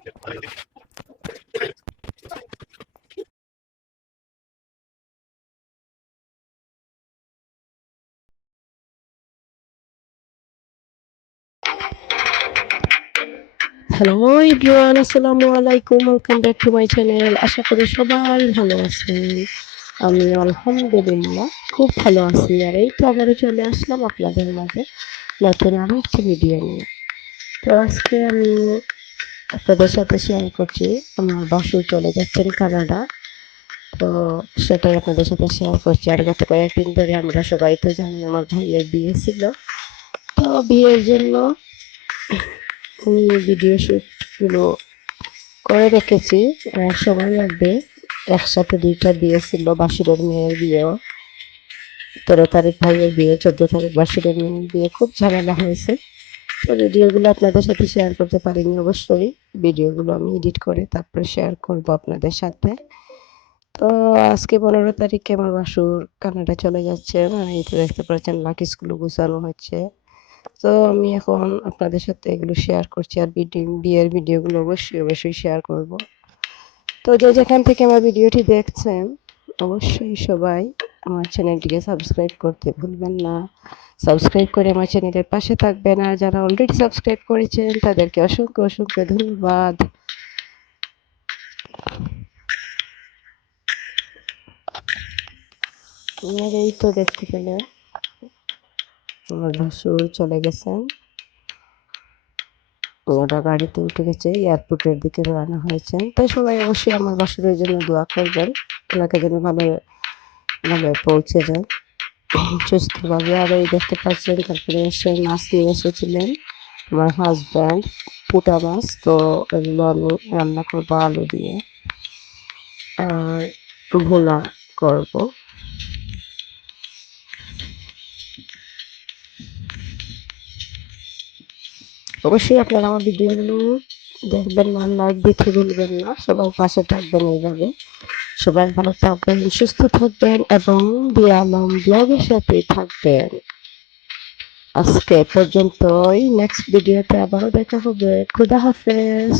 Hello everyone আসসালামু আলাইকুম welcome back to my channel আশা করি সবাই ভালো আছেন। আমি আলহামদুলিল্লাহ খুব ভালো আছি। আর এই তো আবারও চলে আসলাম আপনাদের মাঝে নতুন আরও একটি ভিডিও নিয়ে। তো আজকে আমি আপনাদের সাথে শেয়ার করছি, আমার বাসুর চলে যাচ্ছেন কানাডা। তো সেটাই আপনাদের সাথে শেয়ার করছি। আর গত কয়েকদিন ধরে আমরা সবাই তো জানি আমার ভাইয়ের বিয়ে ছিল। তো বিয়ের জন্য আমি ভিডিও শ্যুটগুলো করে রেখেছি। আর সময় লাগবে, একসাথে দুইটা বিয়ে ছিল বাসুরের মেয়ের বিয়েও। তেরো তারিখ ভাইয়ের বিয়ে, চোদ্দ তারিখ বাসুরের মেয়ের বিয়ে। খুব ঝামেলা হয়েছে। ভিডিওগুলো আপনাদের সাথে শেয়ার করতে পারিনি অবশ্যই। ভিডিওগুলো আমি এডিট করে তারপরে শেয়ার করব আপনাদের সাথে। তো আজকে পনেরো তারিখে আমার বাসুর কানাডা চলে যাচ্ছে। মানে এই তো দেখতে পাচ্ছেন লাকিসগুলো গুছানো হচ্ছে। তো আমি এখন আপনাদের সাথে এগুলো শেয়ার করছি আর ভিডিও বিয়ের ভিডিওগুলো অবশ্যই অবশ্যই শেয়ার করব। তো যে যেখান থেকে আমার ভিডিওটি দেখছেন, অবশ্যই সবাই আমার চ্যানেলটিকে সাবস্ক্রাইব করতে ভুলবেন না। সাবস্ক্রাইব করে আমার চ্যানেলের পাশে থাকবেন আর যারা অলরেডি সাবস্ক্রাইব করেছেন, তাদেরকে অসংখ্য অসংখ্য ধন্যবাদ। আমার এই তো দেখতে পেলে। আমার ভাসুর চলে গেছেন ওরা গাড়িতে উঠে গেছে, এয়ারপোর্টের দিকে রওনা হয়েছেন তাই সবাই অবশ্যই আমার বাসুরের জন্য দোয়া করবেন। ওনাকে যেন ভালো ভাবে পৌঁছে যায়। সুস্থভাবে আর এই দেখতে পাচ্ছেন, তারপরে এসে মাছ নিয়ে এসেছিলেন আমার হাজব্যান্ড পুটা মাছ। তো এগুলো আমি রান্না করব আলু দিয়ে। আর ভোলা করব। অবশ্যই আপনারা আমার ভিডিওগুলো দেখবেন না লাইক দিতে ভুলবেন না, সবাই পাশে থাকবেন এইভাবে। সবাই ভালো থাকবেন, সুস্থ থাকবেন এবং বিয়ালম ব্লগের সাথে থাকবেন। আজকে পর্যন্তই নেক্সট ভিডিওতে আবারও দেখা হবে। খুদা হাফেজ।